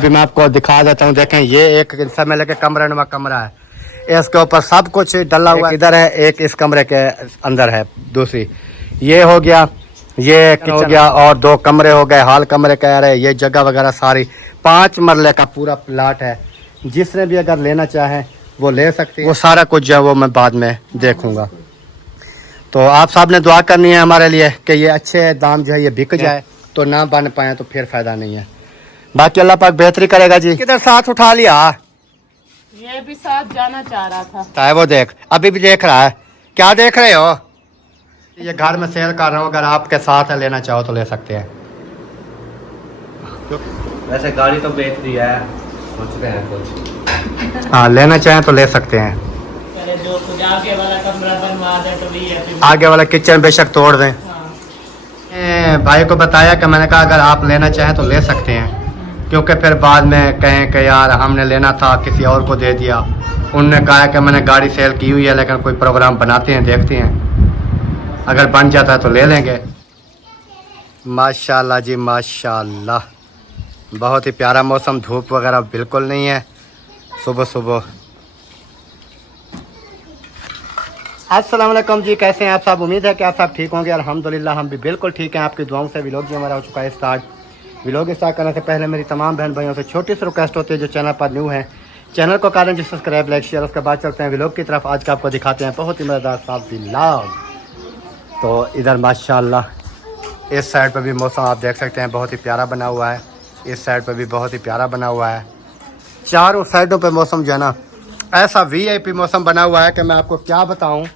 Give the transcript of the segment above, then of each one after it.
अभी मैं आपको दिखा देता हूँ। देखें ये एक समय लेके कमरा नुमा कमरा है, इसके ऊपर सब कुछ डला हुआ इधर है, एक इस कमरे के अंदर है, दूसरी ये हो गया, ये किचन हो गया और 2 कमरे हो गए, हॉल कमरे कह रहे, ये जगह वगैरह सारी 5 मरले का पूरा प्लाट है। जिसने भी अगर लेना चाहे वो ले सकते हैं। वो सारा कुछ जो है वो मैं बाद में देखूंगा। तो आप साहब ने दुआ करनी है हमारे लिए कि ये अच्छे दाम जो है ये बिक जाए, तो ना बन पाए तो फिर फायदा नहीं है। बाकी अल्लाह पाक बेहतरी करेगा जी। किधर साथ उठा लिया? ये भी साथ जाना चाह रहा था। ताए वो देख, अभी भी देख रहा है। क्या देख रहे हो? ये घर में सेल कर रहा हूँ, अगर आपके साथ लेना चाहो तो ले सकते हैं। वैसे गाड़ी तो बेच दी है, सोचते हैं कुछ। हाँ, लेना चाहें तो ले सकते हैं। जो कुछ आगे वाला कमरा बनवा दे तो भी है, आगे वाला किचन बेशक तोड़ दें। हाँ। भाई को बताया कि मैंने कहा अगर आप लेना चाहें तो ले सकते हैं, क्योंकि फिर बाद में कहें कि यार हमने लेना था किसी और को दे दिया। उनने कहा कि मैंने गाड़ी सेल की हुई है, लेकिन कोई प्रोग्राम बनाते हैं, देखते हैं, अगर बन जाता है तो ले लेंगे। माशाल्लाह जी माशाल्लाह, बहुत ही प्यारा मौसम, धूप वगैरह बिल्कुल नहीं है सुबह सुबह। अस्सलाम वालेकुम जी, कैसे हैं आप सब? उम्मीद है कि आप सब ठीक होंगे। अल्हम्दुलिल्लाह हम भी बिल्कुल ठीक हैं, आपकी दुआओं से। व्लॉग जो हमारा हो चुका है स्टार्ट। व्लॉग स्टार्ट करने से पहले मेरी तमाम बहन भाइयों से छोटी सी रिक्वेस्ट होती है जो चैनल पर न्यू है, चैनल को कारण जी सब्सक्राइब लाइक शेयर। उसके बाद चलते हैं व्लॉग की तरफ। आज का आपको दिखाते हैं बहुत ही मज़ेदार सा व्लॉग। तो इधर माशाल्लाह इस साइड पर भी मौसम आप देख सकते हैं बहुत ही प्यारा बना हुआ है, इस साइड पर भी बहुत ही प्यारा बना हुआ है। चारों साइडों पर मौसम जो है ना ऐसा VIP मौसम बना हुआ है कि मैं आपको क्या बताऊं।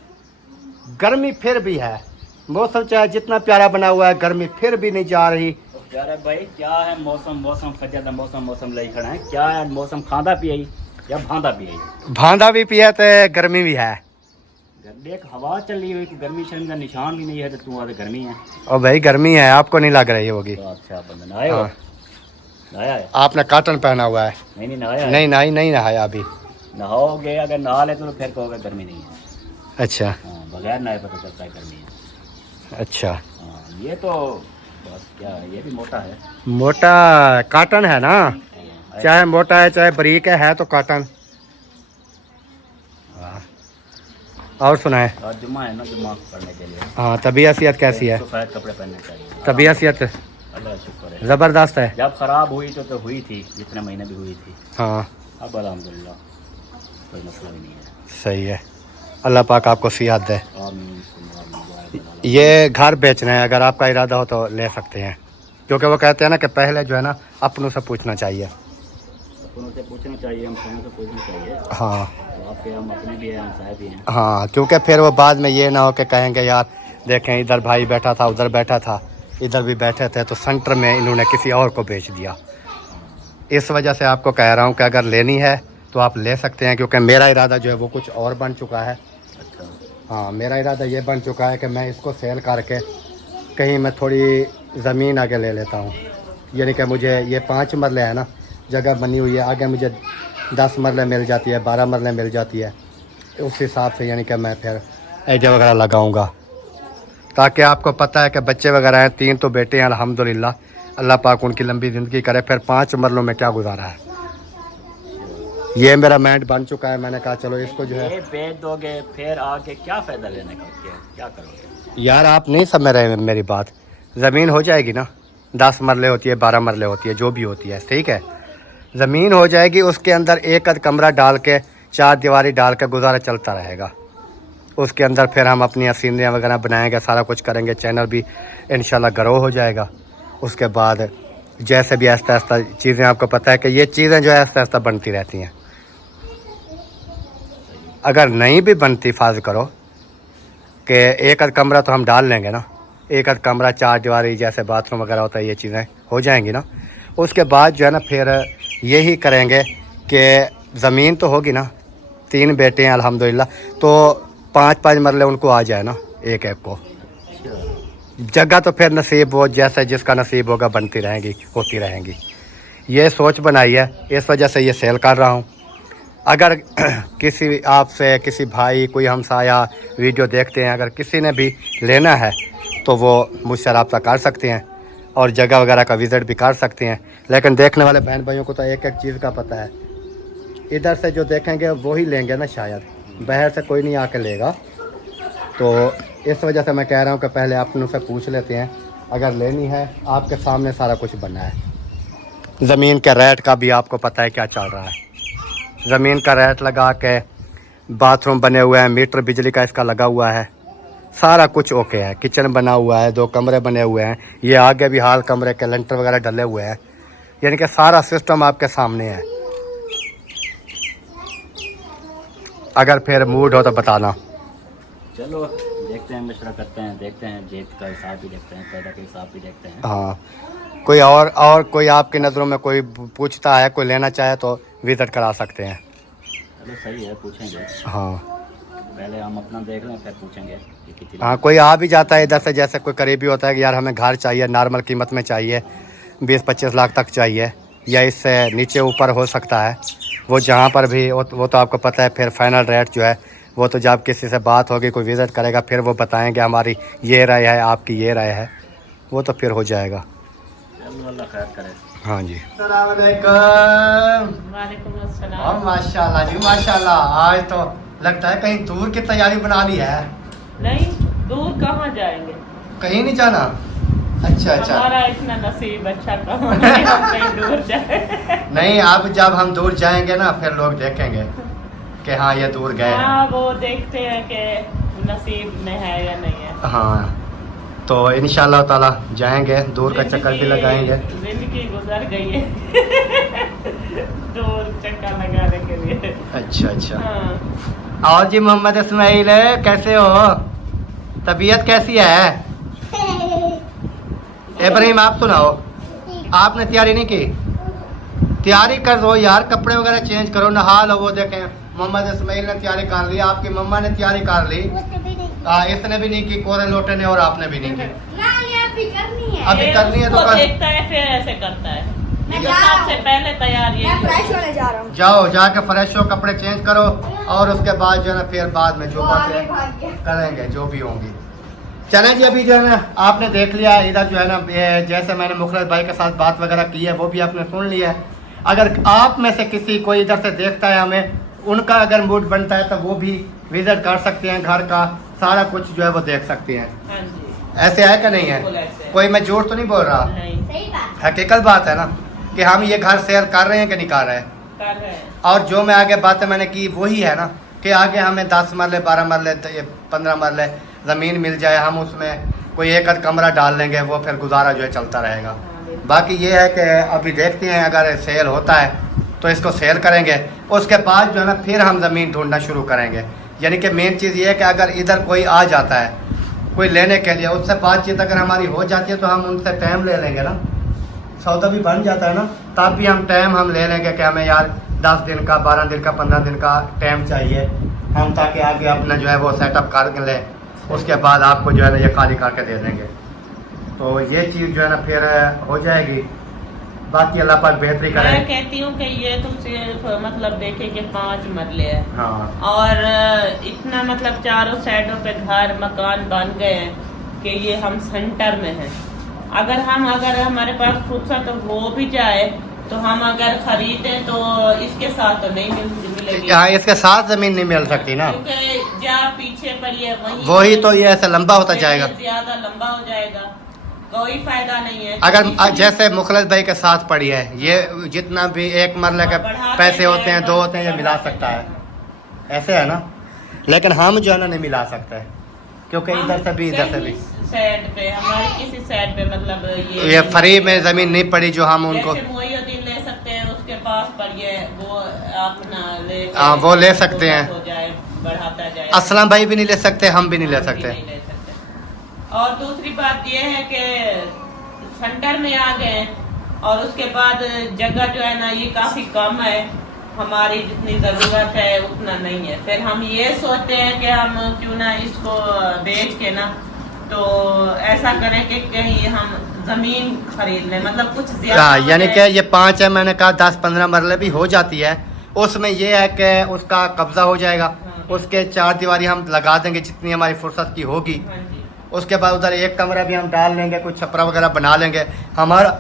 गर्मी फिर भी है, मौसम चाहे जितना प्यारा बना हुआ है, गर्मी फिर भी नहीं जा रही। प्यारे भाई क्या है मौसम, मौसम फजदा मौसम लई खड़ा है। क्या है मौसम, खांदा पियाई या भांदा पियाई? भांदा भी पिया तो गर्मी भी है। देख हवा चली हुई, गर्मी शर्म का निशान भी नहीं है, तो तू आते गर्मी है। और भाई गर्मी है, आपको नहीं लग रही होगी? तो अच्छा बंदा नहाया हो? नहाया है? आपने कॉटन पहना हुआ है? नहीं नहाया है? नहीं नहाया अभी। नहाओगे, अगर नहा ले तो फिर कहोगे गर्मी नहीं है। अच्छा हाँ, बगैर नहाए पता चलता है गर्मी है। अच्छा। हाँ, ये तो बस क्या है, ये भी मोटा है। मोटा कॉटन है ना, चाहे मोटा है चाहे बारीक है तो कॉटन। और सुनाए? और जुम्मा है ना, जुम्मा पढ़ने के लिए। हाँ, तबीयत कैसी है? सफेद कपड़े पहनने चाहिए। तबीयत अल्लाह शुक्र है, ज़बरदस्त है। जब खराब हुई तो हुई थी, जितने महीने भी हुई थी। हाँ अब अल्हम्दुलिल्लाह कोई मसला भी नहीं है। सही है, अल्लाह पाक आपको सेहत दे। आमीन। ये घर बेचना है, अगर आपका इरादा हो तो ले सकते हैं, क्योंकि वो कहते हैं ना कि पहले जो है ना अपनों से पूछना चाहिए। अपनों से पूछना चाहिए, हम से पूछना चाहिए। हाँ तो आपके हम अपने भी हैं, हम साहब भी हैं। हाँ, क्योंकि फिर वो बाद में ये ना हो कि कहेंगे यार देखें इधर भाई बैठा था, उधर बैठा था, इधर भी बैठे थे, तो सेंटर में इन्होंने किसी और को बेच दिया। इस वजह से आपको कह रहा हूँ कि अगर लेनी है तो आप ले सकते हैं, क्योंकि मेरा इरादा जो है वो कुछ और बन चुका है। अच्छा। हाँ, मेरा इरादा ये बन चुका है कि मैं इसको सेल करके कहीं मैं थोड़ी ज़मीन आगे ले लेता हूँ। यानी कि मुझे ये 5 मरले है ना, जगह बनी हुई है, आगे मुझे 10 मरले मिल जाती है, 12 मरले मिल जाती है। उस हिसाब से यानी कि मैं फिर आइडिया वगैरह लगाऊंगा, ताकि आपको पता है कि बच्चे वगैरह हैं, 3 तो बेटे हैं अल्हम्दुलिल्लाह, अल्लाह पाक उनकी लंबी ज़िंदगी करे। फिर 5 मरलों में क्या गुजारा है। ये मेरा माइंड बन चुका है, मैंने कहा चलो इसको जो है ये बेच दोगे, फिर आके क्या फ़ायदा लेने का, क्या करोगे? यार आप नहीं समझ रहे मेरी बात। ज़मीन हो जाएगी ना, 10 मरले होती है, 12 मरले होती है, जो भी होती है, ठीक है, ज़मीन हो जाएगी, उसके अंदर एक आध कमरा डाल के 4 दीवारी डाल के गुजारा चलता रहेगा। उसके अंदर फिर हम अपनी सीनरियाँ वगैरह बनाएंगे, सारा कुछ करेंगे, चैनल भी इंशाल्लाह ग्रो हो जाएगा। उसके बाद जैसे भी आहिस्ता आहिस्ता चीज़ें, आपको पता है कि ये चीज़ें जो है आहिस्ता आहिस्ता बनती रहती हैं। अगर नहीं भी बनती, फाज करो कि एक आध कमरा तो हम डाल लेंगे ना, एक आध कमरा 4 दीवारी जैसे बाथरूम वगैरह होता है, ये चीज़ें हो जाएंगी ना। उसके बाद जो है ना फिर यही करेंगे कि ज़मीन तो होगी ना, 3 बेटे हैं अल्हम्दुलिल्लाह, तो 5-5 मरले उनको आ जाए ना, एक एक को। जगह तो फिर नसीब हो, जैसे जिसका नसीब होगा बनती रहेंगी, होती रहेंगी। ये सोच बनाई है, इस वजह से ये सेल कर रहा हूँ। अगर किसी आपसे किसी भाई कोई हमसाया वीडियो देखते हैं, अगर किसी ने भी लेना है तो वो मुझसे रब्ता कर सकते हैं। और जगह वगैरह का विज़िट भी कर सकते हैं। लेकिन देखने वाले बहन भाइयों को तो एक एक चीज़ का पता है, इधर से जो देखेंगे वो ही लेंगे ना, शायद बाहर से कोई नहीं आके लेगा। तो इस वजह से मैं कह रहा हूँ कि पहले आप उनसे पूछ लेते हैं, अगर लेनी है आपके सामने सारा कुछ बना है। ज़मीन के रेट का भी आपको पता है क्या चल रहा है, ज़मीन का रेट लगा के बाथरूम बने हुए हैं, मीटर बिजली का इसका लगा हुआ है, सारा कुछ ओके है। किचन बना हुआ है, 2 कमरे बने हुए हैं, ये आगे भी हाल कमरे के लेंटर वगैरह डले हुए हैं, यानी कि सारा सिस्टम आपके सामने है। अगर फिर मूड हो तो बताना। चलो देखते हैं, मशवरा करते हैं, देखते हैं, जेब का हिसाब भी देखते हैं, पैदा का हिसाब भी देखते हैं। हाँ, कोई और कोई आपकी नज़रों में कोई पूछता है, कोई लेना चाहे तो विज़िट करा सकते हैं। चलो सही है, पूछेंगे। हाँ पहले हम अपना देख लें, फिर पूछेंगे कि कितनी। हाँ, कोई आ भी जाता है इधर से, जैसे कोई करीबी होता है कि यार हमें घर चाहिए, नॉर्मल कीमत में चाहिए, 20-25 लाख तक चाहिए या इससे नीचे ऊपर हो सकता है, वो जहाँ पर भी वो तो आपको पता है। फिर फाइनल रेट जो है वो तो जब किसी से बात होगी, कोई विज़िट करेगा, फिर वो बताएंगे हमारी ये राय है, आपकी ये राय है, वो तो फिर हो जाएगा। चलो अल्लाह खैर करे। हाँ जी। वालेकुम अस्सलाम। माशाल्लाह जी माशाल्लाह, आज तो लगता है कहीं दूर की तैयारी बना ली है। नहीं, दूर कहाँ जाएंगे, कहीं नहीं जाना। अच्छा हमारा इतना नसीब अच्छा कहाँ है हम कहीं दूर जाए। नहीं, अब जब हम दूर जाएंगे ना फिर लोग देखेंगे कि हाँ ये दूर गए। हाँ, वो देखते हैं कि नसीब में है या नहीं है। हाँ, तो इंशाल्लाह ताला जाएंगे, दूर का चक्कर भी लगाएंगे। जिंदगी गुजर गई है दूर चक्कर लगाने के लिए। अच्छा। हाँ। और जी मोहम्मद इस्माइल कैसे हो, तबीयत कैसी है? इब्राहिम आप सुनाओ, आपने तैयारी नहीं की? तैयारी कर दो यार, कपड़े वगैरह चेंज करो, नहा लो। वो देखें मोहम्मद इस्माइल ने तैयारी कर ली, आपकी मम्मा ने तैयारी कर ली, इसने भी नहीं की, कोरे लोटे ने, और आपने भी नहीं की। अभी करनी है। अभी करनी है तो उसको कर। देखता है फिर ऐसे करता है। सबसे पहले तैयारी मैं फ्रेश होने जा रहा हूँ। जाओ, जाके फ्रेश हो, कपड़े चेंज करो, और उसके बाद जो है ना फिर बाद में जो वो बातें आगे भाग गया। करेंगे जो भी होंगी। चलें जी, अभी जो है ना आपने देख लिया इधर जो है ना, ये जैसे मैंने मुखलिस भाई के साथ बात वगैरह की है वो भी आपने सुन लिया है। अगर आप में से किसी कोई इधर से देखता है हमें, उनका अगर मूड बनता है तो वो भी विजिट कर सकते हैं, घर का सारा कुछ जो है वो देख सकते हैं। हाँ जी, ऐसे है कि नहीं बिल्कुल है? ऐसे है। कोई मैं झूठ तो नहीं बोल रहा, नहीं, सही बात। हकीकत बात है ना कि हम ये घर सेल कर रहे हैं कि नहीं कर रहे हैं। कर रहे हैं। और जो मैं आगे बातें मैंने की वही है ना कि आगे हमें 10 मरले 12 मरले 15 मरले ज़मीन मिल जाए, हम उसमें कोई एक आध कमरा डाल लेंगे, वो फिर गुजारा जो है चलता रहेगा। बाकी ये है कि अभी देखते हैं, अगर सेल होता है तो इसको सेल करेंगे, उसके बाद जो है ना फिर हम ज़मीन ढूंढना शुरू करेंगे। यानी कि मेन चीज़ ये है कि अगर इधर कोई आ जाता है कोई लेने के लिए, उससे बातचीत अगर हमारी हो जाती है तो हम उनसे टाइम ले लेंगे ना, सौदा भी बन जाता है ना, तब भी हम टाइम हम ले लेंगे कि हमें यार 10 दिन का 12 दिन का 15 दिन का टाइम चाहिए हम, ताकि आगे अपना जो है वो सेटअप कर लें, उसके बाद आपको जो है ना ये खाली करके दे देंगे। तो ये चीज़ जो है ना फिर हो जाएगी। बाकी अल्लाह पाक बेहतरी मैं करें। कहती हूँ कि ये तो सिर्फ मतलब देखे कि 5 मरले है हाँ और इतना मतलब चारों साइडों पे घर मकान बन गए हैं कि ये हम सेंटर में हैं। अगर हमारे पास फुर्सत हो भी जाए तो हम अगर खरीदें तो इसके साथ तो नहीं मिलेगी। यहाँ इसके साथ ज़मीन नहीं मिल सकती ना, क्योंकि जहाँ पीछे पड़ी है वही तो ये ऐसे लंबा होता जाएगा, ज्यादा लंबा हो जाएगा, कोई फायदा नहीं है। अगर इसलिए जैसे मुखलिस भाई के साथ पड़ी है, ये जितना भी एक मरले के बढ़ाते पैसे होते हैं, जाएगा, 2 होते हैं, ये मिला सकता है, ऐसे है ना। लेकिन हम जो है ना नहीं मिला सकते, क्योंकि इधर से भी इधर से भी साइड पे हमारे किसी साइड पे मतलब ये फ्री में ज़मीन नहीं पड़ी जो हम उनको, जैसे मोहिउद्दीन ले सकते हैं, उसके पास पड़ी है, वो अपना ले हाँ, वो ले सकते हैं। हो जाए, बढ़ाता जाए। असलम भाई भी नहीं ले सकते, हम भी नहीं ले हम भी सकते। नहीं ले सकते। और दूसरी बात ये है कि सेंटर में आ गए और उसके बाद जगह जो है ना ये काफी कम है, हमारी जितनी जरूरत है उतना नहीं है। फिर हम ये सोचते हैं कि हम क्यों ना इसको बेच के ना तो ऐसा करें कि कहीं हम जमीन खरीद लें, मतलब कुछ ज्यादा हाँ, हो यानी कि जाए। ये 5 है, मैंने कहा 10-15 मरले भी हो जाती है, उसमें ये है कि उसका कब्जा हो जाएगा, हाँ। उसके 4 दीवारी हम लगा देंगे जितनी हमारी फुर्सत की होगी, हाँ जी। उसके बाद उधर एक कमरा भी हम डाल लेंगे, कुछ छपरा वगैरह बना लेंगे, हमारा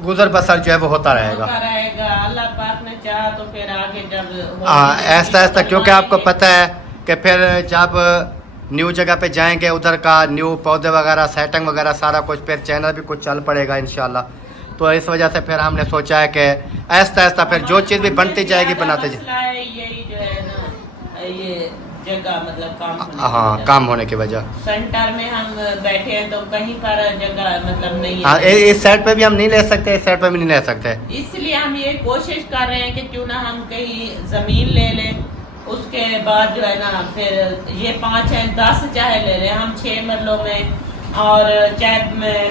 गुजर बसर जो है वो होता रहेगा। अल्लाह पाक ने चाहा तो फिर आगे जब हाँ ऐसा ऐसा, क्योंकि आपको पता है कि फिर जब न्यू जगह पे जाएंगे उधर का न्यू पौधे वगैरह सेटिंग वगैरह सारा कुछ, फिर चैनल भी कुछ चल पड़ेगा इंशाल्लाह। तो इस वजह से फिर हमने सोचा है कि ऐसा ऐसा फिर जो चीज़ भी बनती जाएगी बनाते जाए। यही जो है ना ये जगह मतलब काम हाँ काम होने की वजह, सेंटर में हम बैठे हैं तो कहीं पर जगह मतलब नहीं है। हाँ इस साइड पे भी हम नहीं ले सकते, इस साइड पे भी नहीं ले सकते, इसलिए हम ये कोशिश कर रहे हैं कि क्यों ना हम कहीं जमीन ले लें, उसके बाद जो है ना फिर ये 5 है 10 चाहे ले लें हम 6 मरलों में, और चाहे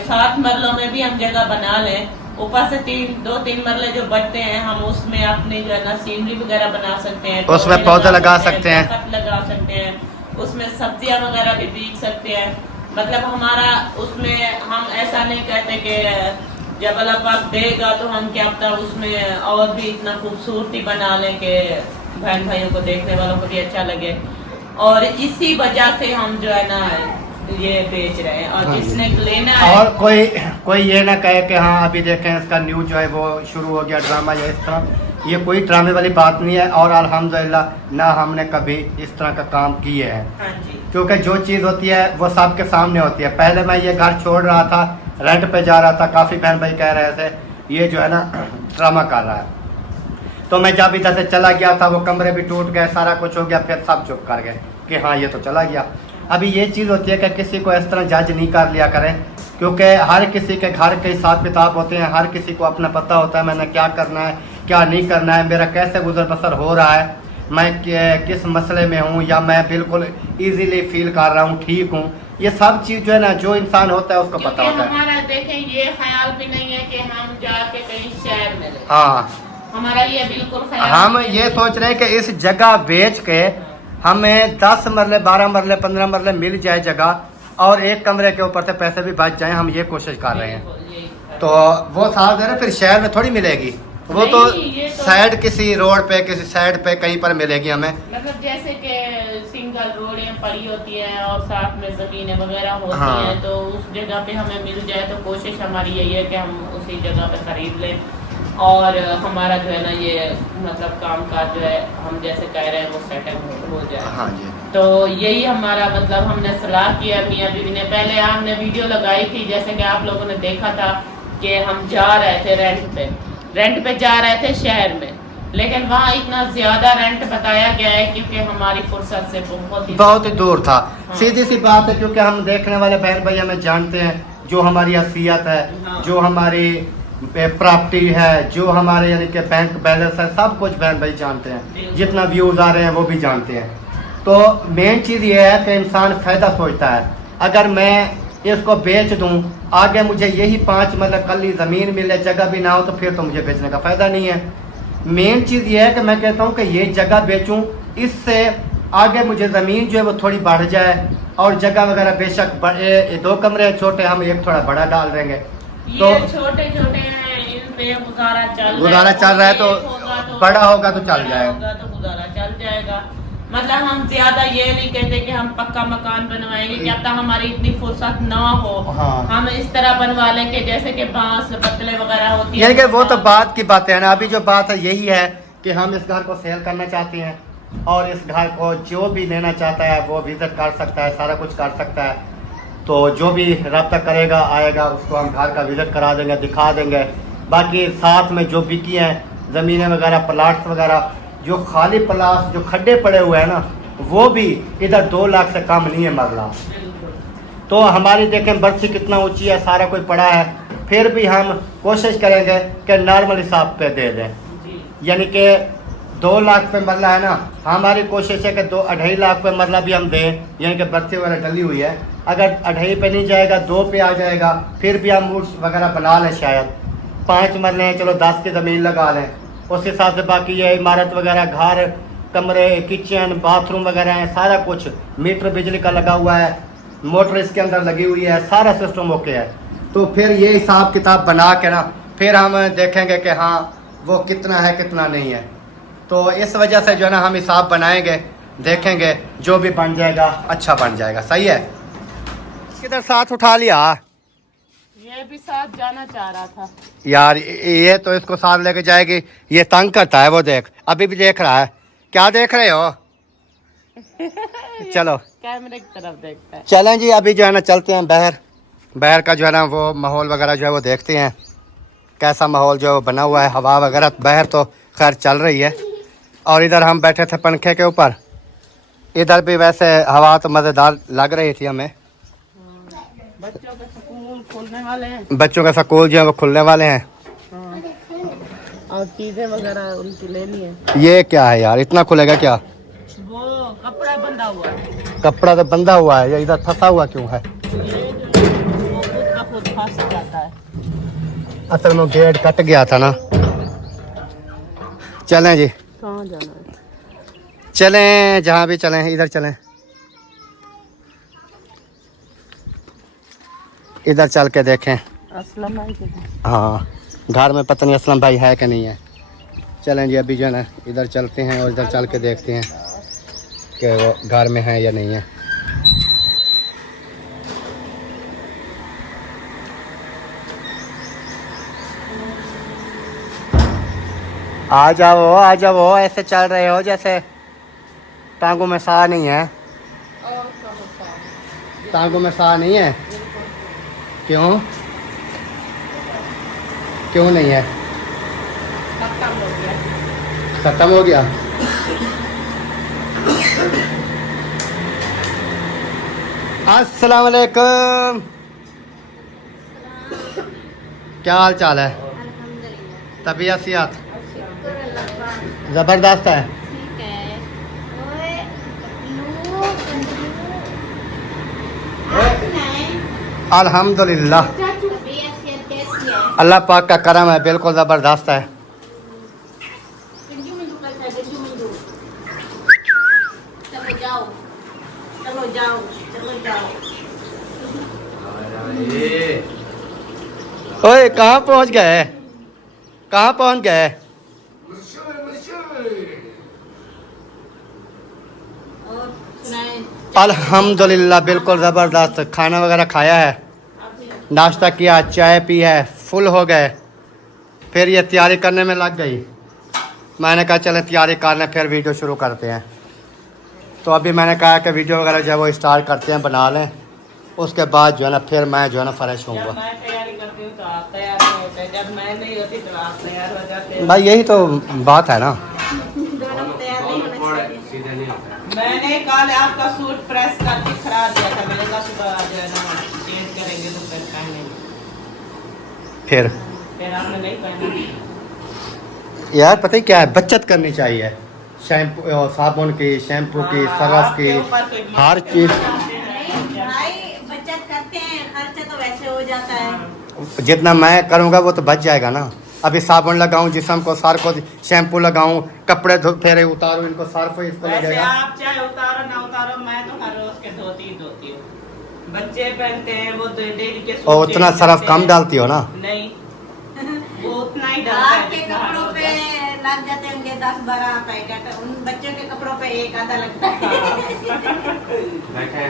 7 मरलों में भी हम जगह बना लें। ऊपर से 2-3 मरले जो बचते हैं हम उसमें अपनी जो है ना सीनरी वगैरह बना सकते हैं, उसमें पौधे लगा सकते हैं, लगा सकते हैं, उसमें सब्जियां वगैरह भी बीज सकते हैं। मतलब हमारा उसमें हम ऐसा नहीं कहते कि जब अल्लाह पाक देगा तो हम क्या पता उसमें और भी इतना खूबसूरती बना लें कि बहन भाइयों को देखने वालों को भी अच्छा लगे। और इसी वजह से हम जो है ना ये बेच रहे हैं, और जिसने लेना है और कोई ये ना कहे कि हाँ अभी देखें इसका न्यूज जो है वो शुरू हो गया ड्रामा या इस तरह, ये कोई ड्रामे वाली बात नहीं है। और अल्हम्दुलिल्लाह ना हमने कभी इस तरह का काम किए हैं, क्योंकि जो चीज़ होती है वो सबके सामने होती है। पहले मैं ये घर छोड़ रहा था, रेंट पे जा रहा था, काफ़ी बहन भाई कह रहे थे ये जो है ना ड्रामा कर रहा है, तो मैं जब इधर से चला गया था वो कमरे भी टूट गए, सारा कुछ हो गया, फिर सब चुप कर गए कि हाँ ये तो चला गया। अभी ये चीज़ होती है कि किसी को इस तरह जज नहीं कर लिया करें, क्योंकि हर किसी के घर के हिसाब किताब होते हैं, हर किसी को अपना पता होता है मैंने क्या करना है क्या नहीं करना है, मेरा कैसे गुजर बसर हो रहा है, मैं किस मसले में हूँ, या मैं बिल्कुल इजीली फील कर रहा हूँ, ठीक हूँ। ये सब चीज़ जो है ना जो इंसान होता है उसको पता होता है। हमारा देखें ये ख्याल भी नहीं है कि हम जाके कहीं शहर में रहें। हाँ हमारा ये बिल्कुल ख्याल हम ये सोच रहे हैं कि इस जगह बेच के हमें 10 मरले 12 मरले 15 मरले मिल जाए जगह, और एक कमरे के ऊपर से पैसे भी बच जाएं, हम ये कोशिश कर रहे हैं। तो वो साथ है ना, फिर शहर में थोड़ी मिलेगी वो, तो साइड किसी रोड पे किसी साइड पे कहीं पर मिलेगी हमें। मतलब जैसे कि सिंगल रोडें पड़ी होती हैं और साथ में जमीनें वगैरह होती हाँ। हैं, तो उस जगह पे हमें मिल जाए तो कोशिश हमारी यही है कि हम उसी जगह पे खरीद लें, और हमारा जो है ना ये मतलब काम काज जो है हम जैसे कह रहे हैं वो सेटल हो जाए। हाँ जी। तो यही हमारा मतलब हमने सलाह किया मियाँ बीवी ने। पहले हमने वीडियो लगाई थी जैसे कि आप लोगों ने देखा था कि हम जा रहे थे रेंट पे जा रहे थे शहर में, लेकिन वहाँ इतना ज्यादा रेंट बताया गया है क्योंकि हमारी फुर्सत से बहुत ही दूर था। हाँ। सीधी सी बात है, क्योंकि हम देखने वाले बहन भाई हमें जानते हैं, जो हमारी हैसियत है, हाँ। जो हमारी प्रॉपर्टी है, जो हमारे यानी कि बैंक बैलेंस है, सब कुछ बहन भाई जानते हैं, जितना व्यूज आ रहे हैं वो भी जानते हैं। तो मेन चीज़ ये है कि इंसान फ़ायदा सोचता है। अगर मैं इसको बेच दूं, आगे मुझे यही 5 मतलब कल ज़मीन मिले, जगह भी ना हो, तो फिर तो मुझे बेचने का फ़ायदा नहीं है। मेन चीज़ ये है कि मैं कहता हूँ कि ये जगह बेचूं, इससे आगे मुझे ज़मीन जो है वो थोड़ी बढ़ जाए, और जगह वगैरह बेशक बड़े 2 कमरे छोटे, हम एक थोड़ा बड़ा डाल देंगे, तो छोटे छोटे हैं, इन पे गुजारा चल रहा है, तो बड़ा होगा तो चल जाएगा, तो गुजारा चल जाएगा। मतलब हम ज्यादा ये नहीं कहते कि हम पक्का मकान बनवाएंगे, क्या पता हमारी इतनी फुर्सत ना हो। हाँ। हम इस तरह बनवा लें कि जैसे कि बांस पतले वगैरह होती है, यानी कि वो तो बात की बातें है ना। अभी जो बात है यही है कि हम इस घर को सेल करना चाहते हैं, और इस घर को जो भी लेना चाहता है वो विजिट कर सकता है, सारा कुछ कर सकता है। तो जो भी रब्ता करेगा आएगा, उसको हम घर का विजिट करा देंगे, दिखा देंगे। बाकी साथ में जो बिकी हैं ज़मीनें वगैरह, प्लाट्स वगैरह, जो खाली प्लाट जो खड्डे पड़े हुए हैं ना, वो भी इधर 2 लाख से कम नहीं है मरला। तो हमारी देखें बर्ची कितना ऊंची है, सारा कोई पड़ा है, फिर भी हम कोशिश करेंगे कि नॉर्मल हिसाब पे दे दें। यानी कि 2 लाख पे मरला है ना, हमारी कोशिश है कि 2-2.5 लाख पे मरला भी हम दें। यानी कि बर्ची वगैरह डली हुई है, अगर 2.5 पे नहीं जाएगा 2 पे आ जाएगा, फिर भी हम वुड्स वगैरह बना लें। शायद 5 मरले हैं, चलो 10 की ज़मीन लगा लें, उस हिसाब से बाकी ये इमारत वगैरह, घर, कमरे, किचन, बाथरूम वगैरह है, सारा कुछ, मीटर बिजली का लगा हुआ है, मोटर इसके अंदर लगी हुई है, सारा सिस्टम ओके है। तो फिर ये हिसाब किताब बना के ना फिर हम देखेंगे कि हाँ वो कितना है कितना नहीं है। तो इस वजह से जो है ना हम हिसाब बनाएंगे, देखेंगे, जो भी बन जाएगा अच्छा बन जाएगा। सही है, किधर साथ उठा लिया? ये भी साथ जाना चाह रहा था। यार ये तो इसको साथ लेके जाएगी, ये तंग करता है। वो देख, अभी भी देख रहा है। क्या देख रहे हो? चलो कैमरे की तरफ देखता है। चलें जी, अभी जो है ना चलते हैं बहर। बहर का जो है ना वो माहौल वगैरह जो है वो देखते हैं कैसा माहौल जो बना हुआ है, हवा वगैरह। बहर तो खैर चल रही है। और इधर हम बैठे थे पंखे के ऊपर, इधर भी वैसे हवा तो मज़ेदार लग रही थी हमें। बच्चों के स्कूल खुलने वाले हैं। बच्चों का स्कूल जो है वो खुलने वाले हैं। और चीजें वगैरह उनकी लेनी है। ये क्या है यार, इतना खुलेगा क्या? वो कपड़ा बंधा हुआ है। कपड़ा तो बंधा हुआ है, ये इधर फंसा हुआ क्यों है? ये जो वो खुद का खुद फंस जाता है। असल में गेट कट गया था ना। चलें जी, कहाँ जाना है? चलें जहाँ भी चलें, इधर चलें। इधर चल के देखें। असलम भाई के हाँ, घर में पता नहीं असलम भाई है कि नहीं है। चलें जी, अभी जो है ना इधर चलते हैं और इधर चल के देखते हैं कि वो घर में है या नहीं है। आ जाओ, ऐसे चल रहे हो जैसे टांगों में साह नहीं है। टांगों में साह नहीं है? क्यों क्यों नहीं है? खत्म हो गया। अस्सलाम वालेकुम, क्या हाल चाल है? तबीयत सियात ज़बरदस्त है। अल्हम्दुलिल्लाह, अल्लाह पाक का करम है, बिल्कुल ज़बरदस्त है। चलो जाओ। ओए कहाँ पहुँच गए? कहाँ पहुँच गए? अल्हम्दुलिल्लाह, बिल्कुल ज़बरदस्त। खाना वगैरह खाया है, नाश्ता किया, चाय पी है, फुल हो गए। फिर ये तैयारी करने में लग गई। मैंने कहा चले तैयारी कर लें, फिर वीडियो शुरू करते हैं। तो अभी मैंने कहा कि वीडियो वगैरह जो है वो स्टार्ट करते हैं, बना लें। उसके बाद जो है ना फिर मैं जो है ना फ्रेश होऊंगा। जब मैं तैयारी करती हूँ तो आप तैयार नहीं होते, जब मैं नहीं होती तो आप तैयार हो जाते हैं। भाई यही तो बात है ना। दोनों तैयार नहीं होने चाहिए। मैंने कल आपका सूट प्रेस करके खराब दिया था, मैंने कहा सुबह जो है ना चेंज करेंगे तो फिर पहनेंगे। फिर आपने नहीं पहना। यार पता ही क्या है, बचत करनी चाहिए। शैम्पू, साबुन की, शैम्पू की, सरफ की, हर चीज़। भाई बचत करते हैं, खर्चा तो वैसे हो जाता है। जितना मैं करूँगा वो तो बच जाएगा ना। अभी साबुन लगाऊं जिस्म को, सर को शैम्पू लगाऊं, कपड़े फेरे उतारूं, इनको सर्फ इसको वैसे लगेगा। आप चाहे उतारो ना उतारो, मैं तो हर रोज के धोती ही धोती हूँ। बच्चे पहनते हैं वो डेली के सूट और उतना change सर्फ करते कम हैं। डालती हो ना? नहीं, वो उतना ही डालता है आपके जितना कपड़ों हर पे रोज। लग जाते होंगे 10-12 पैकेट, उन बच्चों के कपड़ों पे एक आधा लगता है। बैठे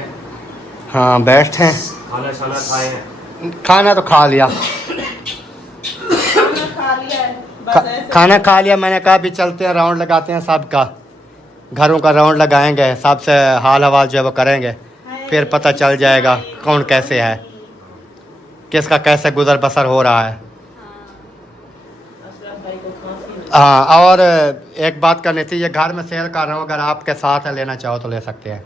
हाँ बैठे हैं, खाना शाना खाए हैं। खाना तो खा लिया। खाना खा लिया है, बस ऐसे। खाना खा लिया। मैंने कहा अभी चलते हैं, राउंड लगाते हैं, सबका घरों का राउंड लगाएंगे, सबसे हाल हवाल जो है वो करेंगे। फिर पता चल जाएगा कौन कैसे है, किसका कैसे गुजर बसर हो रहा है। अशरफ भाई को खांसी है। हाँ, और एक बात करनी थी, ये घर में सेल कर रहा हूँ, अगर आपके साथ है लेना चाहो तो ले सकते हैं।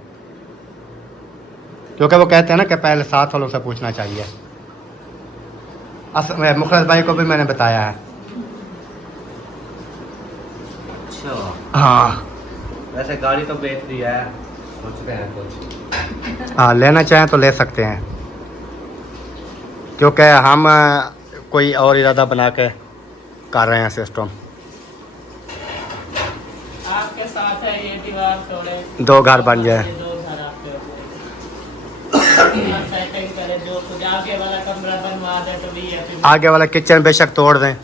क्योंकि वो कहते हैं ना कि पहले साथ वालों से पूछना चाहिए। मुखलिस भाई को भी मैंने बताया है। अच्छा, हाँ वैसे गाड़ी तो बेच दी है, सोचते हैं कुछ। हाँ, लेना चाहें तो ले सकते हैं, क्योंकि हम कोई और इरादा बना के कर रहे हैं सिस्टम। आपके साथ है ये दीवार तोड़े, 2 घर बन जाए। 2 घर आपके सेटिंग करे, जो कुछ आगे वाला कमरा बनवा दे तो भी है फिर। आगे वाला किचन बेशक तोड़ दें।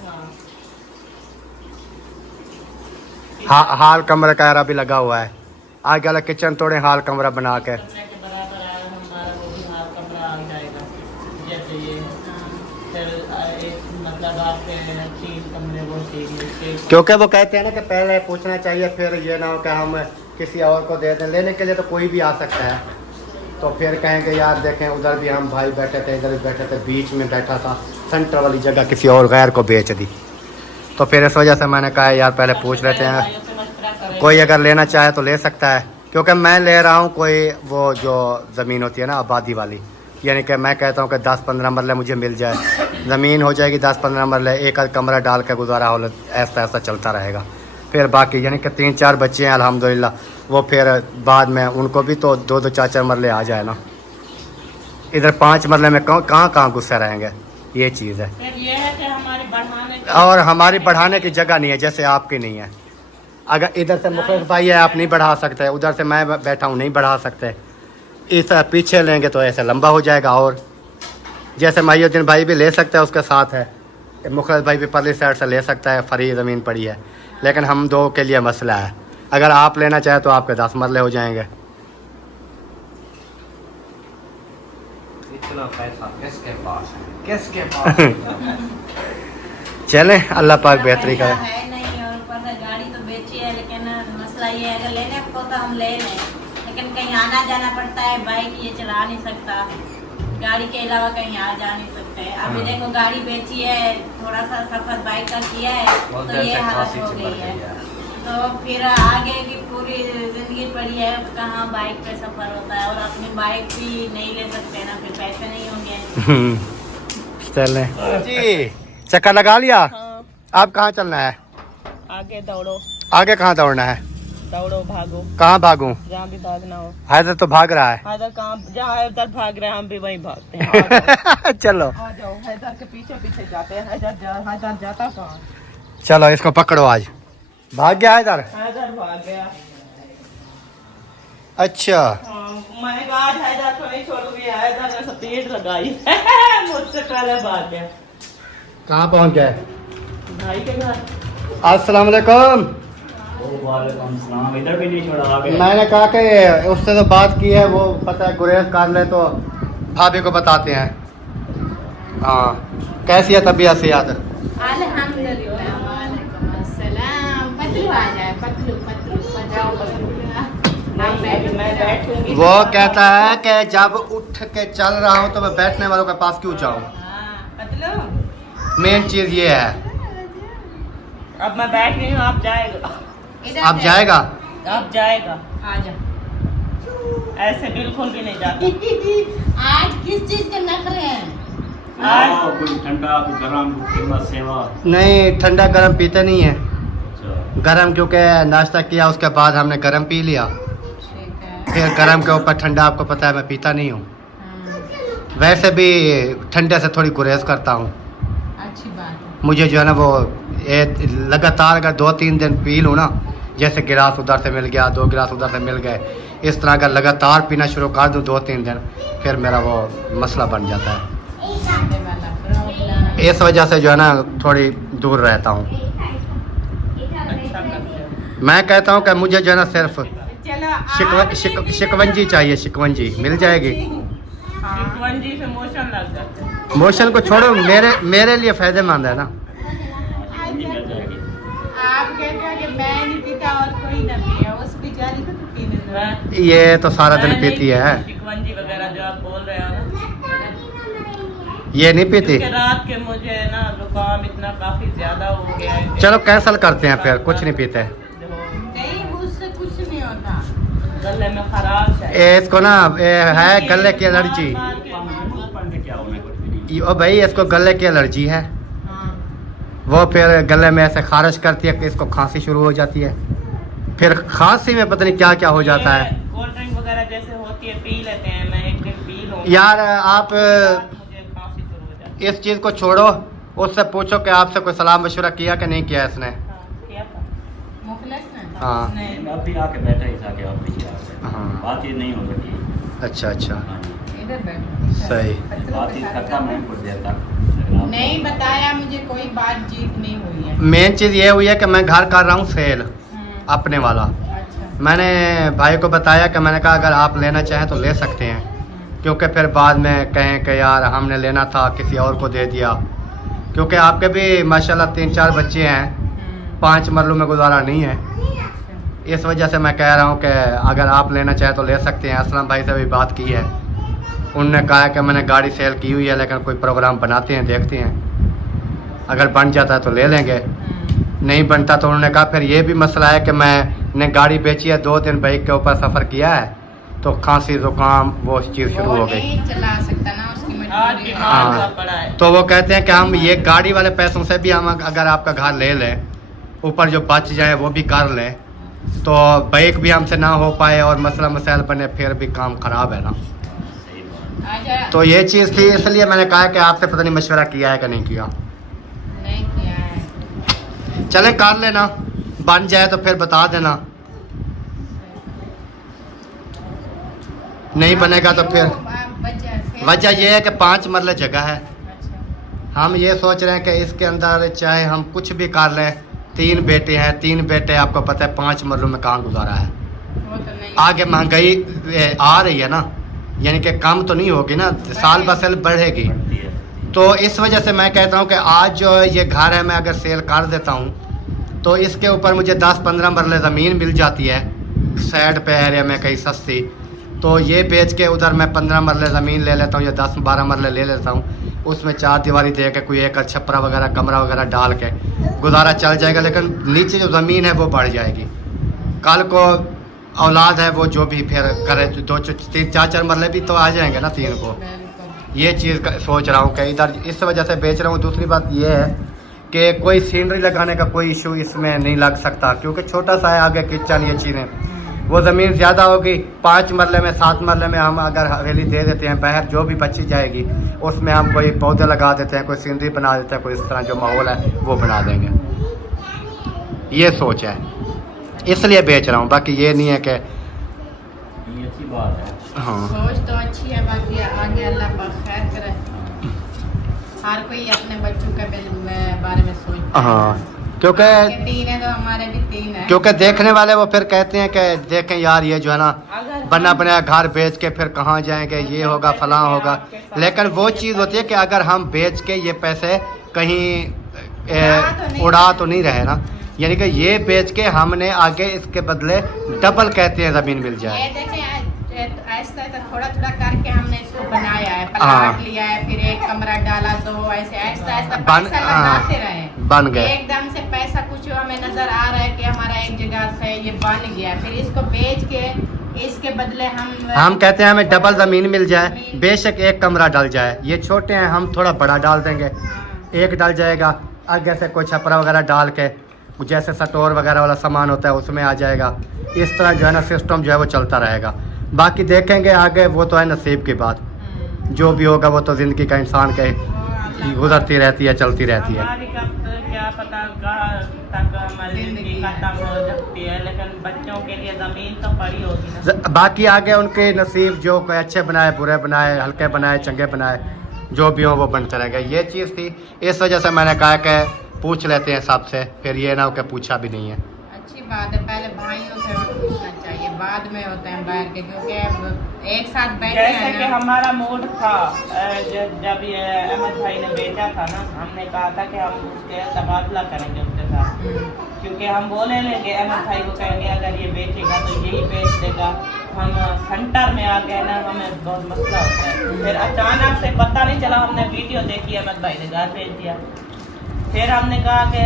हाल कमरे का यार भी लगा हुआ है। आगे वाला किचन तोड़े, हाल कमरा बना के। कमरे के बराबर आया हमारा, वो भी हाथ कमरा आ जाएगा। क्योंकि वो कहते हैं ना कि पहले पूछना चाहिए, फिर ये ना हो कि हम किसी और को दे दें। लेने के लिए तो कोई भी आ सकता है, तो फिर कहेंगे यार देखें उधर भी हम भाई बैठे थे, इधर भी बैठे थे, बीच में बैठा था, सेंटर वाली जगह किसी और गैर को बेच दी। तो फिर इस वजह से मैंने कहा यार पहले पूछ लेते हैं, कोई अगर लेना चाहे तो ले सकता है। क्योंकि मैं ले रहा हूँ कोई वो जो ज़मीन होती है ना आबादी वाली, यानी कि मैं कहता हूँ कि 10-15 मरले मुझे मिल जाए, ज़मीन हो जाएगी 10-15 मरले, एक आध कमरा डाल कर गुजारा हो, ऐसा ऐसा चलता रहेगा। फिर बाकी यानी कि 3-4 बच्चे हैं अल्हम्दुलिल्लाह, वो फिर बाद में उनको भी तो 2-2 4-4 मरले आ जाए ना। इधर 5 मरले में कहाँ गुस्सा रहेंगे, ये चीज़ है। फिर ये है कि हमारे बढ़ाने और हमारी बढ़ाने की जगह नहीं है, जैसे आपकी नहीं है। अगर इधर से मुखलिस भाई है आप नहीं बढ़ा सकते, उधर से मैं बैठा हूँ नहीं बढ़ा सकते, इस पीछे लेंगे तो ऐसे लंबा हो जाएगा। और जैसे माहिउद्दीन भाई भी ले सकता है, उसके साथ है मुखलिस भाई भी परली साइड से ले सकता है, फ्री ज़मीन पड़ी है। लेकिन हम दो के लिए मसला है, अगर आप लेना चाहें तो आपके 10 मरले हो जाएंगे। इतना पैसा किसके पास है, किसके पास चलें अल्लाह पाक बेहतरी करे। पैसा है नहीं, और ऊपर से गाड़ी तो बेची है, लेकिन मसला ये है अगर लेने को तो हम ले लें, लेकिन कहीं आना जाना पड़ता है, बाइक ये चला नहीं सकता, गाड़ी के अलावा कहीं आ जा नहीं सकते। अभी देखो गाड़ी बेची है, थोड़ा सा सफर बाइक का किया है तो ये हालत हो गई है। तो फिर आगे की पूरी जिंदगी पड़ी है, कहाँ बाइक पे सफर होता है, और अपनी बाइक भी नहीं ले सकते ना, फिर पैसे नहीं होंगे। चलें जी, चक्कर लगा लिया। हाँ। अब कहाँ चलना है, आगे दौड़ो, आगे कहाँ दौड़ना है, दौड़ो भागो, कहाँ भागूं? जहाँ भी भागना हो। हैदर तो भाग रहा है। हैदर कहाँ, जहाँ हैदर भाग रहे हैं हम भी वहीं भागते हैं। चलो आ जाओ, हैदर के पीछे पीछे जाते हैं। हैदर जाता कहाँ? चलो इसको पकड़ो, आज भाग गया हैदर। हैदर भाग गया। अच्छा हाँ, मैंने कहा आज हैदर को नहीं छोड़ूंगी, हैदर ने स्पीड लगाई। मुझसे पहले भाग गया। कहाँ पहुँच गए? भाई के घर। अस्सलाम वालेकुम। वालेकुम सलाम। इधर भी नहीं छोड़ा, आगे मैंने कहा कि उससे तो बात की है, वो पता है गुरेज कर ले तो भाभी को बताते हैं। हाँ कैसी है तबीयत सेहत? अल्हम्दुलिल्लाह। वालेकुम अस्सलाम। पतलू आ जाए, पतलू पतलू जाओ पतलू। मैं बैठूंगी। वो कहता है कि जब उठ के चल रहा हूँ तो मैं बैठने वालों के पास क्यों जाऊँ। पतलू मेन चीज़ ये है। अब मैं बैठ गई हूँ, आप जाएगा। अब जाएगा? अब जाएगा। आ जा। ऐसे बिल्कुल भी नहीं जाता। आज किस चीज के नखरे हैं? आज कोई ठंडा, कोई गरम, कोई सेवा। नहीं ठंडा गरम पीते नहीं है, अच्छा। गरम क्योंकि नाश्ता किया उसके बाद हमने गरम पी लिया, ठीक है। फिर गरम के ऊपर ठंडा आपको पता है मैं पीता नहीं हूँ। हाँ, वैसे भी ठंडे से थोड़ी गुरेज करता हूँ। अच्छी बात है। मुझे जो है ना वो लगातार अगर 2-3 दिन पी लूँ ना, जैसे गिलास उधर से मिल गया, 2 गिलास उधर से मिल गए, इस तरह का लगातार पीना शुरू कर दूँ 2-3 दिन, फिर मेरा वो मसला बन जाता है। खाने वाला प्रॉब्लम। इस वजह से जो है ना थोड़ी दूर रहता हूँ। अच्छा करते हो। मैं कहता हूँ कि मुझे जो है ना सिर्फ चलो शिकवंजी चाहिए, शिकवंजी मिल जाएगी। शिकवंजी से मोशन लग जाता है। मोशन को छोड़ो, मेरे लिए फ़ायदेमंद है ना। मिल जाएगी। आप कहते हैं कि मैं नहीं पीता और कोई ना पिए, उस बेचारी को तो पीने दो। मैं- ये तो सारा दिन मैं नहीं पीती है, शिकवंजी वगैरह जो आप बोल रहे हो ना, ये नहीं पीती। क्योंकि रात के मुझे ना जुकाम इतना काफी ज्यादा हो गया है। चलो कैंसिल करते हैं फिर, कुछ नहीं पीते। नहीं, उससे कुछ नहीं होता। गले में खराश है। इसको ना है गले की एलर्जी। क्या होना, कुछ भी नहीं। ओ भाई इसको गले की एलर्जी है, हाँ, वो फिर गले में ऐसे खारिश करती है कि इसको खांसी शुरू हो जाती है, फिर खांसी में पता नहीं क्या क्या हो जाता है। कोल्ड ड्रिंक वगैरह जैसे होती है पी लेते हैं, मैं एक दिन पी लूँ यार आप मुझे खांसी शुरू हो जाती इस चीज़ को छोड़ो, उससे पूछो कि आपसे कोई सलाम मशवरा किया कि नहीं किया इसने। है। हाँ, किया था। मुखलिस ने। हाँ नहीं, मैं अभी आके बैठा ही था कि आप पीछे आ गए। हाँ। बात ये नहीं हो सकी। अच्छा अच्छा हाँ जी। इधर बैठो। सही। बात ही करता मैं कुछ देर तक। नहीं बताया मुझे, कोई बातचीत नहीं हुई है। मेन चीज़ ये हुई है कि मैं घर कर रहा हूँ सेल अपने वाला। अच्छा। मैंने भाई को बताया कि मैंने कहा अगर आप लेना चाहें तो ले सकते हैं, क्योंकि फिर बाद में कहें कि यार हमने लेना था किसी और को दे दिया, क्योंकि आपके भी माशाल्लाह 3-4 बच्चे हैं 5 मरलों में गुजारा नहीं है। इस वजह से मैं कह रहा हूँ कि अगर आप लेना चाहें तो ले सकते हैं। असलम भाई से भी बात की है, उनने कहा कि मैंने गाड़ी सेल की हुई है, लेकिन कोई प्रोग्राम बनाते हैं, देखते हैं, अगर बन जाता है तो ले लेंगे, नहीं बनता तो उन्होंने कहा फिर ये भी मसला है कि मैंने गाड़ी बेची है, 2 दिन बाइक के ऊपर सफ़र किया है तो खांसी जुकाम वो चीज़ शुरू हो गई। नहीं चला सकता ना, उसकी आज मजबूरी है। बीमार हुआ पड़ा है। तो वो कहते हैं कि हम ये गाड़ी वाले पैसों से भी हम अगर आपका घर ले लें, ऊपर जो बच जाए वो भी कर लें, तो बाइक भी हमसे ना हो पाए और मसला मसाइल बने, फिर भी काम ख़राब है ना। आजा। तो ये चीज़ थी, इसलिए मैंने कहा कि आपसे पता नहीं मशवरा किया है कि नहीं किया। नहीं किया है। चलें कर लेना, बन जाए तो फिर बता देना, नहीं बनेगा तो फिर वजह यह है कि 5 मरले जगह है। हम ये सोच रहे हैं कि इसके अंदर चाहे हम कुछ भी कर लें, 3 बेटे हैं, 3 बेटे आपको पता है 5 मरलों में कहाँ गुजारा है। वो तो नहीं। आगे महंगाई आ रही है ना, यानी कि कम तो नहीं होगी ना, साल ब साल बढ़ेगी। तो इस वजह से मैं कहता हूँ कि आज जो ये घर है मैं अगर सेल कर देता हूँ तो इसके ऊपर मुझे 10-15 मरले ज़मीन मिल जाती है साइड पे एरिया में कहीं सस्ती, तो ये बेच के उधर मैं 15 मरले ज़मीन ले लेता हूँ या 10-12 मरले ले लेता हूँ, उसमें 4 दीवारी दे के कोई एक छपरा वगैरह कमरा वगैरह डाल के गुजारा चल जाएगा, लेकिन नीचे जो ज़मीन है वो बढ़ जाएगी। कल को औलाद है वो जो भी फिर करे, 2-3-4 मरले भी तो आ जाएंगे ना 3 को। ये चीज़ सोच रहा हूँ कि इधर इस वजह से बेच रहा हूँ। दूसरी बात ये है कि कोई सीनरी लगाने का कोई इशू इसमें नहीं लग सकता, क्योंकि छोटा सा है आगे किचन, ये चीज़ें, वो ज़मीन ज़्यादा होगी। 5 मरले में 7 मरले में हम अगर हवेली दे देते हैं, बाहर जो भी बची जाएगी उसमें हम कोई पौधे लगा देते हैं, कोई सीनरी बना देते हैं, कोई इस तरह जो माहौल है वो बना देंगे। ये सोच है, इसलिए बेच रहा हूँ, बाकी ये नहीं है कि ये अच्छी बात है। हाँ सोच तो अच्छी है, बाकी आगे अल्लाह पाक खैर करे। हर कोई अपने बच्चों के बारे में सोचता है। हाँ, क्योंकि 3 है तो हमारे भी 3 है। क्योंकि देखने वाले वो फिर कहते हैं कि देखें यार ये जो है ना अगर बना बनाया घर बेच के फिर कहाँ जाएंगे, ये होगा फलां होगा, लेकिन वो चीज़ होती है कि अगर हम बेच के ये पैसे कहीं उड़ा तो नहीं रहे ना, यानी कि ये बेच के हमने आगे इसके बदले डबल कहते हैं ज़मीन मिल जाए। ये देखें ऐसा थोड़ा थोड़ा करके हमने इसको बनाया है, हाँ। प्लाट लिया है, फिर एक कमरा डाला, 2 ऐसे ऐसा ऐसा बन- पैसा हाँ, लगाते रहे, बन गए। एकदम से पैसा कुछ हमें नजर आ रहा है कि हमारा एक जगह से ये बन गया, फिर इसको बेच के इसके बदले हम कहते हैं हमें डबल ज़मीन मिल जाए, बेशक एक कमरा डल जाए, ये छोटे हैं हम थोड़ा बड़ा डाल देंगे, एक डल जाएगा, आगे से कोई छपरा वगैरह डाल के जैसे स्टोर वगैरह वाला सामान होता है उसमें आ जाएगा। इस तरह जो है ना सिस्टम जो है वो चलता रहेगा। बाकी देखेंगे आगे, वो तो है नसीब की बात, जो भी होगा वो तो ज़िंदगी का इंसान के गुजरती रहती है, चलती रहती है। हमारी कब तो क्या पता कहाँ तक हमारी जिंदगी खत्म हो सकती है, लेकिन बच्चों के लिए ज़मीन तो पड़ी होगी ना। बाकी आगे उनके नसीब, जो कोई अच्छे बनाए, बुरे बनाए, हल्के बनाए, चंगे बनाए, जो भी हो वो बनते रहेगा। ये चीज़ थी, इस वजह से मैंने कहा कि पूछ लेते हैं सबसे, फिर ये ना हो कि पूछा भी नहीं है। अच्छी बात है, पहले भाइयों से पूछना चाहिए, बाद में होते हैं बाहर के, क्योंकि अब एक साथ बैठे जैसे हैं कि ना। हमारा मूड था जब ये अहमद भाई ने बेचा था ना, हमने कहा था कि हम उसके तबादला करेंगे उसके साथ, क्योंकि हम वो ले लेंगे, अहमद भाई को कहेंगे अगर ये बेचेगा तो यही बेच देगा। हम सेंटर में आ गए ना, हमें बहुत मसला होता है। फिर अचानक से पता नहीं चला, हमने वीडियो देखी, अहमद भाई ने घर भेज दिया। फिर हमने कहा कि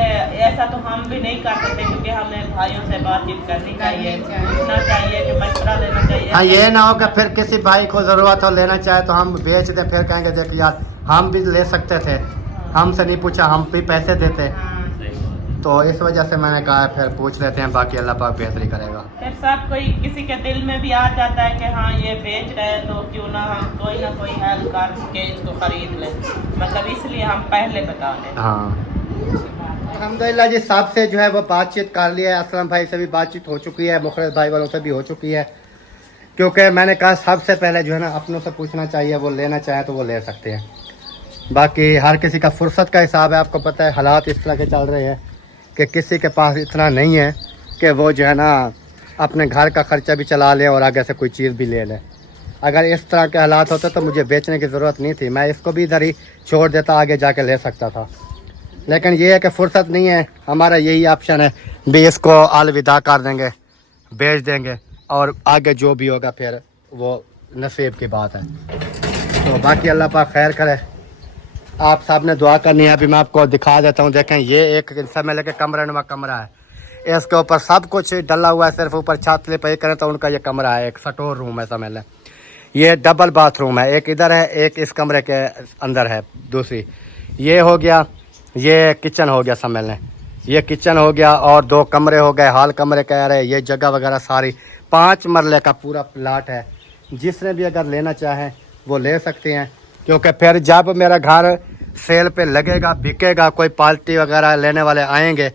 ऐसा तो हम भी नहीं कर सकते, क्योंकि हमें भाइयों से बातचीत करनी चाहिए, पूछना चाहिए कि मशवरा लेना चाहिए। हाँ, ये ना हो कि फिर किसी भाई को ज़रूरत हो लेना चाहे तो हम बेच दें, फिर कहेंगे देख यार हम भी ले सकते थे, हमसे नहीं पूछा, हम भी पैसे देते। हाँ। तो इस वजह से मैंने कहा फिर पूछ लेते हैं, बाकी अल्लाह पाक बेहतरी करेगा। फिर सब कोई किसी के दिल में भी आ जाता है कि हाँ ये बेच रहे हैं तो क्यों ना हम कोई ना कोई हेल्प करके इसको खरीद लें, मतलब इसलिए हम पहले बता दें। हाँ, अल्हम्दुलिल्लाह जी, साहब से जो है वो बातचीत कर लिया है, असलम भाई से भी बातचीत हो चुकी है, मुखलिस भाई वालों से भी हो चुकी है, क्योंकि मैंने कहा सबसे पहले जो है ना अपनों से पूछना चाहिए, वो लेना चाहे तो वो ले सकते हैं। बाकी हर किसी का फुर्सत का हिसाब है, आपको पता है हालात इस तरह के चल रहे हैं कि किसी के पास इतना नहीं है कि वो जो है ना अपने घर का ख़र्चा भी चला ले और आगे से कोई चीज़ भी ले ले। अगर इस तरह के हालात होते तो मुझे बेचने की ज़रूरत नहीं थी, मैं इसको भी इधर ही छोड़ देता, आगे जाके ले सकता था। लेकिन ये है कि फुर्सत नहीं है, हमारा यही ऑप्शन है भी इसको अलविदा कर देंगे, बेच देंगे और आगे जो भी होगा फिर वो नसीब की बात है। तो बाकी अल्लाह पाक खैर करे, आप सब ने दुआ करनी है। अभी मैं आपको दिखा देता हूँ, देखें ये एक समय लेके कमरा नुमा कमरा है, इसके ऊपर सब कुछ डला हुआ है, सिर्फ ऊपर छत पे करें तो उनका ये कमरा है, एक स्टोर रूम है समझ लें। ये डबल बाथरूम है, एक इधर है एक इस कमरे के अंदर है, दूसरी ये हो गया, ये किचन हो गया समझ लें, ये किचन हो गया और 2 कमरे हो गए, हाल कमरे कह रहे, ये जगह वगैरह सारी 5 मरले का पूरा प्लाट है। जिसने भी अगर लेना चाहें वो ले सकते हैं, क्योंकि फिर जब मेरा घर सेल पे लगेगा, बिकेगा, कोई पार्टी वगैरह लेने वाले आएंगे,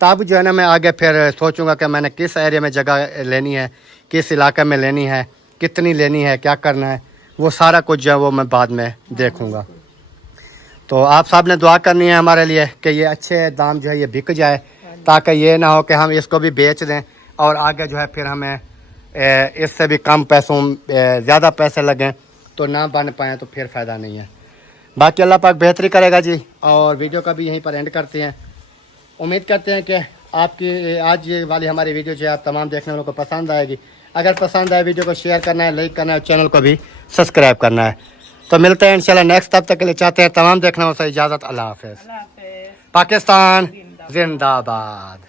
तब जो है ना मैं आगे फिर सोचूंगा कि मैंने किस एरिया में जगह लेनी है, किस इलाके में लेनी है, कितनी लेनी है, क्या करना है, वो सारा कुछ जो है वो मैं बाद में देखूंगा। तो आप सब ने दुआ करनी है हमारे लिए कि ये अच्छे दाम जो है ये बिक जाए, ताकि ये ना हो कि हम इसको भी बेच दें और आगे जो है फिर हमें इससे भी कम पैसों ज़्यादा पैसे लगें तो ना बन पाएँ, तो फिर फ़ायदा नहीं है। बाकी अल्लाह पाक बेहतरी करेगा जी। और वीडियो का भी यहीं पर एंड करते हैं। उम्मीद करते हैं कि आपकी आज ये वाली हमारी वीडियो जो है आप तमाम देखने वालों को पसंद आएगी। अगर पसंद आए वीडियो को शेयर करना है, लाइक करना है, चैनल को भी सब्सक्राइब करना है। तो मिलते हैं इंशाल्लाह नेक्स्ट, तब तक के लिए चाहते हैं तमाम देखने वालों से इजाज़त। अल्लाह हाफ़िज़। पाकिस्तान जिंदाबाद।